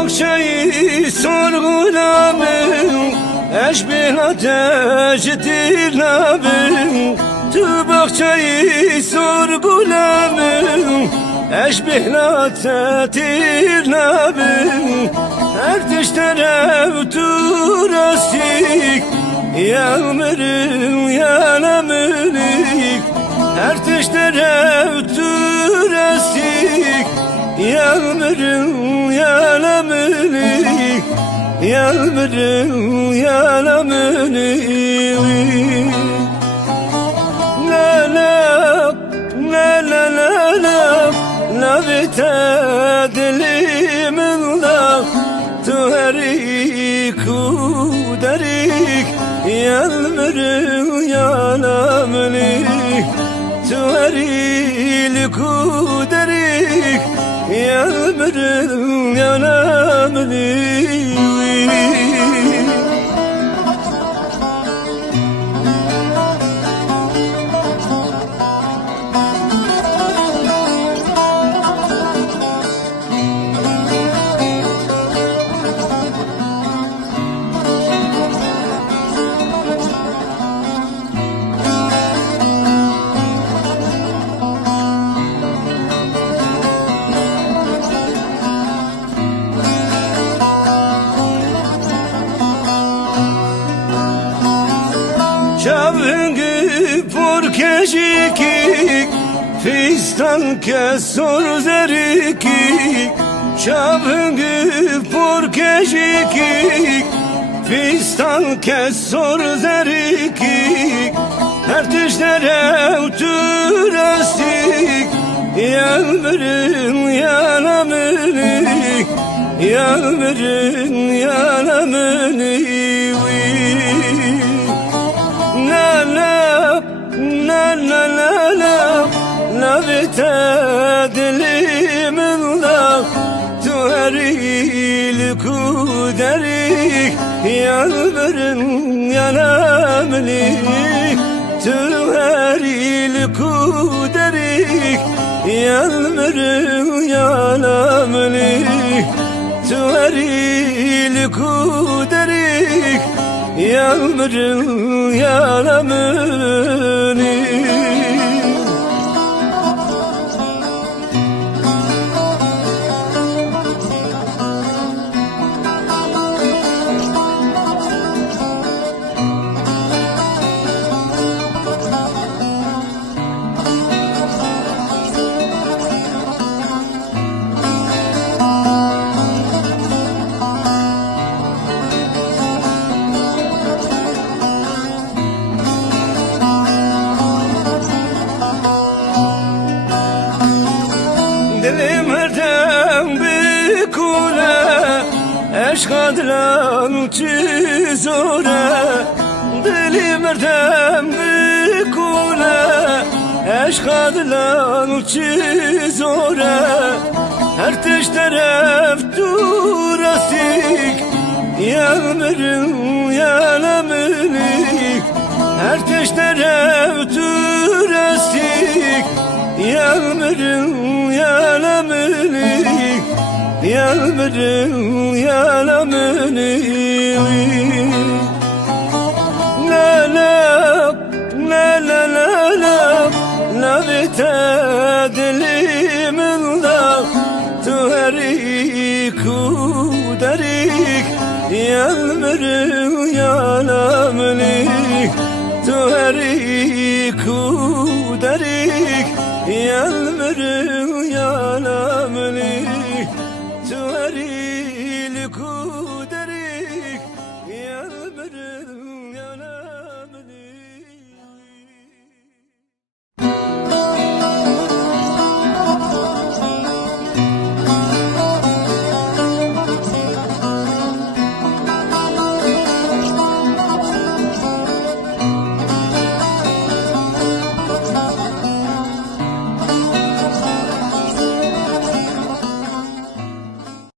bahçeyi sorgulamın, eşbihla tecdir labın. Tu bahçeyi sorgulamın, eşbihla tecdir labın. Her teşteref turasik, yağmurun yalamınik. Her teşteref turasik, yağmurun yalamınik. Yağmurun yalamınik. La la la la la la la bitadlimin la tuharik udarik. Yağmurun yalamınik. Tuharik udarik. Yağmurun yalamınik. Çavungu porkeşiki, fistan kesor zeriki. Çavungu porkeşiki, fistan kesor zeriki. Her teştere uturasik, yağmurun yalamınik. Yağmurun yalamınik. La la la la la la la bitadlimin la tuharil kuderik. Yağmurun yalamınik. Tuharil kuderik. Yağmurun yalamınik. Tuharil kuderik. Yağmurun yalamınik. Dilim herdem bikule, eşk adlan çizore. Dilim herdem bikule, eşk adlan çizore. Her teşteref turasik, yağmurun yalamınik. Her teşteref turasik, yağmurun yalamınik. Yağmurun yalamınik. La la la la la la la bitadlimin la tuharik udarik. Yağmurun yalamınik. Tuharik udarik. Yağmurun yalamınik. Tuharik